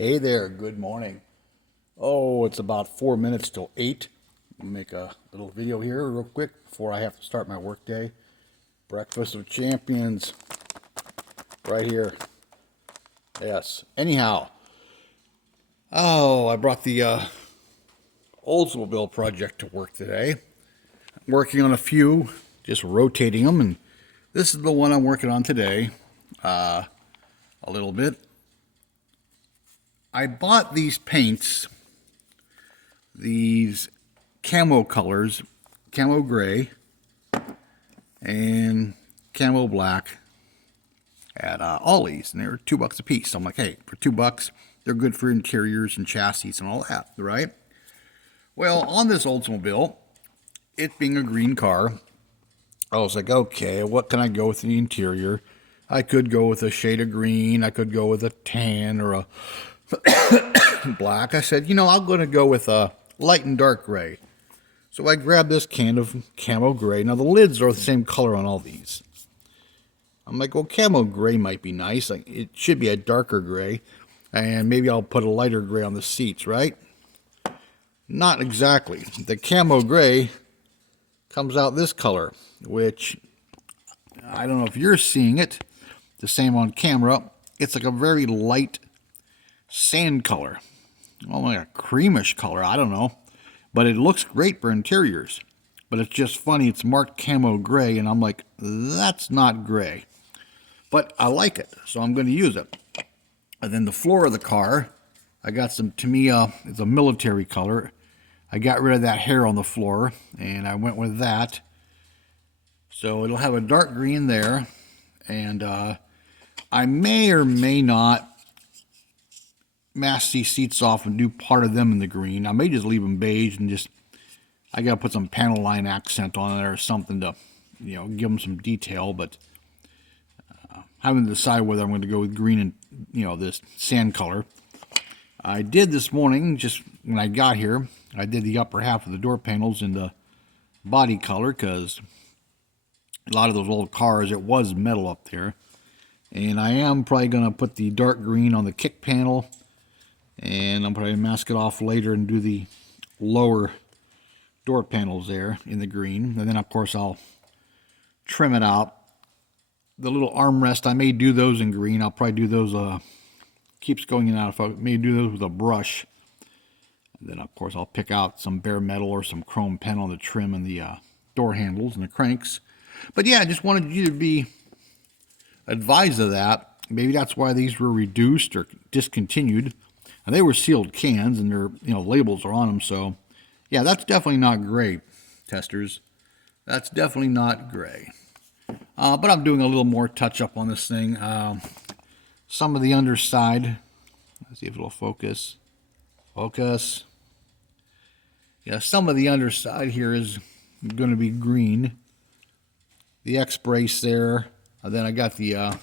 Hey there, good morning. Oh, it's about 4 minutes till 8. I'll make a little video here real quick before I have to start my work day. Breakfast of Champions right here. Yes. Anyhow, I brought the Oldsmobile project to work today. I'm working on a few, just rotating them, and this is the one I'm working on today. A little bit. I bought these paints, these camo colors, camo gray and camo black at Ollie's, and they were $2 a piece. So I'm like, hey, for $2, they're good for interiors and chassis and all that, right? Well, on this Oldsmobile, it being a green car, I was like, okay, what can I go with in the interior? I could go with a shade of green. I could go with a tan or a black. I said, I'm going to go with a light and dark gray. So I grabbed this can of camo gray. Now the lids are the same color on all these. I'm like, well, camo gray might be nice. Like, it should be a darker gray. And maybe I'll put a lighter gray on the seats, right? Not exactly. The camo gray comes out this color, which I don't know if you're seeing it. The same on camera. It's like a very light sand color. Well, like a creamish color, I don't know. But it looks great for interiors. But it's just funny, it's marked camo gray, and I'm like, that's not gray. But I like it, so I'm going to use it. And then the floor of the car, I got some Tamiya, it's a military color. I got rid of that hair on the floor, and I went with that. So it'll have a dark green there, and I may or may not mask these seats off and do part of them in the green. I may just leave them beige and I got to put some panel line accent on it or something to, give them some detail, but I haven't decided whether I'm going to go with green and, this sand color. I did this morning, just when I got here, I did the upper half of the door panels in the body color because a lot of those old cars, it was metal up there. And I am probably going to put the dark green on the kick panel. And I'm probably going to mask it off later and do the lower door panels there in the green. And then, of course, I'll trim it out. The little armrest, I may do those in green. I'll probably do those, keeps going in and out. If I may do those with a brush. And then, of course, I'll pick out some bare metal or some chrome pen on the trim and the door handles and the cranks. But yeah, I just wanted you to be advised of that. Maybe that's why these were reduced or discontinued. And they were sealed cans, and their labels are on them. So, yeah, that's definitely not gray, testers. That's definitely not gray. But I'm doing a little more touch-up on this thing. Some of the underside. Let's see if it'll focus. Focus. Yeah, some of the underside here is going to be green. The X-brace there. And then I got the a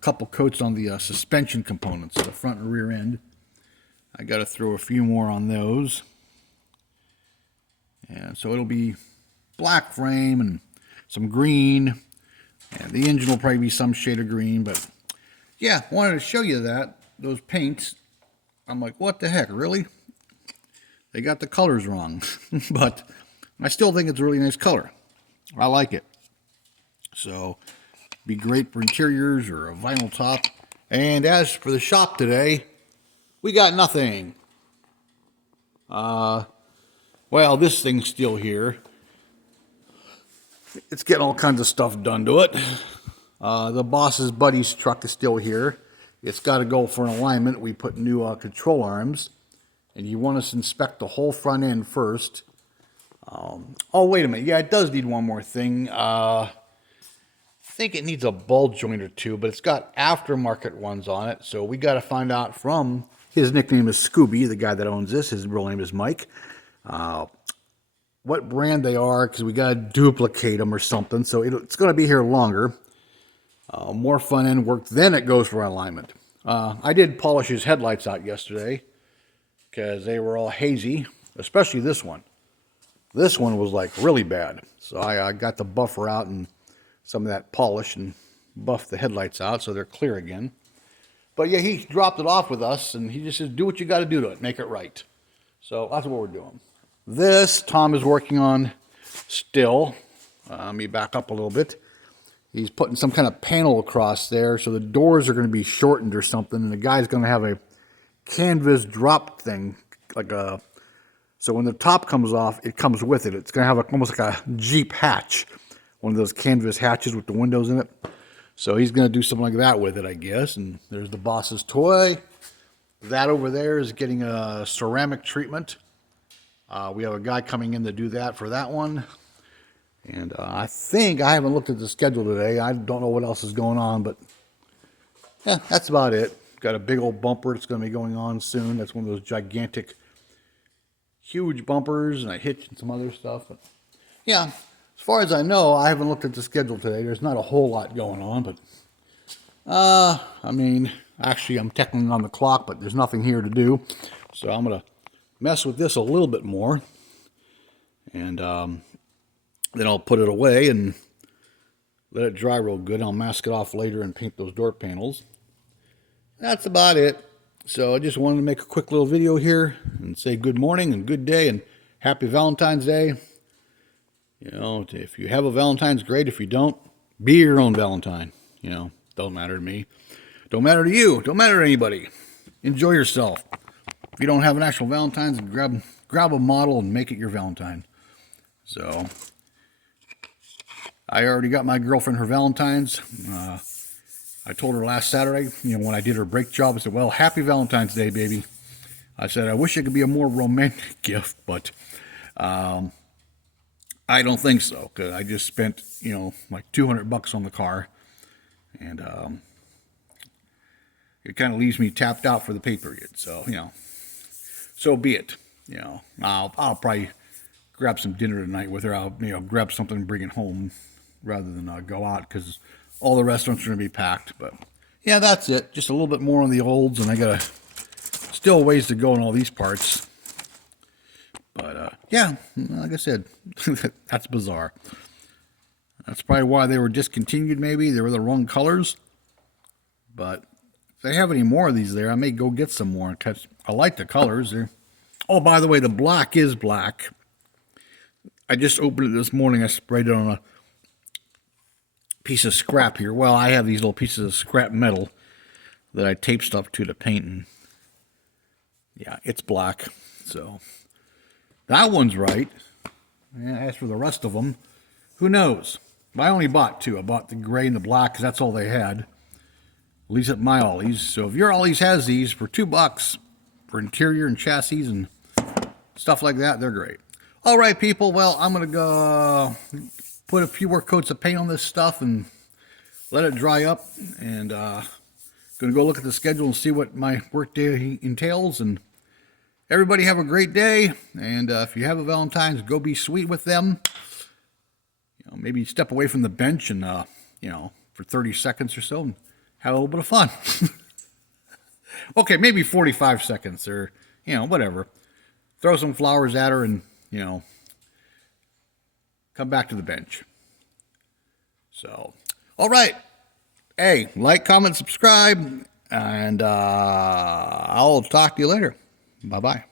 couple coats on the suspension components, the front and rear end. I got to throw a few more on those. And so it'll be black frame and some green. And the engine will probably be some shade of green. But yeah, wanted to show you that. Those paints. I'm like, what the heck, really? They got the colors wrong. But I still think it's a really nice color. I like it. So, be great for interiors or a vinyl top. And as for the shop today, we got nothing. Well, this thing's still here. It's getting all kinds of stuff done to it. The boss's buddy's truck is still here. It's got to go for an alignment. We put new control arms. And you want us to inspect the whole front end first. Oh, wait a minute. Yeah, it does need one more thing. I think it needs a ball joint or two, but it's got aftermarket ones on it. So we got to find out from, his nickname is Scooby, the guy that owns this. His real name is Mike. What brand they are, because we got to duplicate them or something. So it's going to be here longer. More front end work, then it goes for alignment. I did polish his headlights out yesterday because they were all hazy, especially this one. This one was like really bad. So I got the buffer out and some of that polish and buff the headlights out so they're clear again. But yeah, he dropped it off with us, and he just says, do what you got to do to it, make it right. So that's what we're doing. This Tom is working on still. Let me back up a little bit. He's putting some kind of panel across there, so the doors are going to be shortened or something, and the guy's going to have a canvas drop thing, like a, so when the top comes off, it comes with it. It's going to have almost like a Jeep hatch, one of those canvas hatches with the windows in it. So he's going to do something like that with it, I guess. And there's the boss's toy. That over there is getting a ceramic treatment. We have a guy coming in to do that for that one. And I think, I haven't looked at the schedule today. I don't know what else is going on, but yeah, that's about it. Got a big old bumper that's going to be going on soon. That's one of those gigantic, huge bumpers, and a hitch and some other stuff. But yeah. As far as I know, I haven't looked at the schedule today. There's not a whole lot going on, but I mean, actually I'm technically on the clock, but there's nothing here to do. So I'm going to mess with this a little bit more, and then I'll put it away and let it dry real good. I'll mask it off later and paint those door panels. That's about it. So I just wanted to make a quick little video here and say good morning and good day and happy Valentine's Day. You know, if you have a Valentine's, great. If you don't, be your own Valentine. You know, don't matter to me. Don't matter to you. Don't matter to anybody. Enjoy yourself. If you don't have an actual Valentine's, grab a model and make it your Valentine. So, I already got my girlfriend her Valentine's. I told her last Saturday, you know, when I did her brake job, I said, well, happy Valentine's Day, baby. I said, I wish it could be a more romantic gift, but I don't think so, because I just spent, you know, like $200 on the car, and it kind of leaves me tapped out for the pay period. So, you know, so be it. You know, I'll probably grab some dinner tonight with her. I'll, you know, grab something and bring it home rather than go out, because all the restaurants are going to be packed. But yeah, that's it. Just a little bit more on the olds, and I got still ways to go in all these parts. But, yeah, like I said, that's bizarre. That's probably why they were discontinued, maybe. They were the wrong colors. But if they have any more of these there, I may go get some more. I like the colors. Oh, by the way, the black is black. I just opened it this morning. I sprayed it on a piece of scrap here. Well, I have these little pieces of scrap metal that I tape stuff to paint. And yeah, it's black. So that one's right. Yeah, as for the rest of them, who knows? But I only bought two. I bought the gray and the black because that's all they had. At least at my Ollie's. So if your Ollie's has these for $2 for interior and chassis and stuff like that, they're great. All right, people. Well, I'm going to go put a few more coats of paint on this stuff and let it dry up. And going to go look at the schedule and see what my work day entails. And everybody have a great day, and if you have a Valentine's, go be sweet with them. You know, maybe step away from the bench and, you know, for 30 seconds or so and have a little bit of fun. Okay, maybe 45 seconds or, you know, whatever. Throw some flowers at her and, you know, come back to the bench. So, all right. Hey, like, comment, subscribe, and I'll talk to you later. Bye-bye.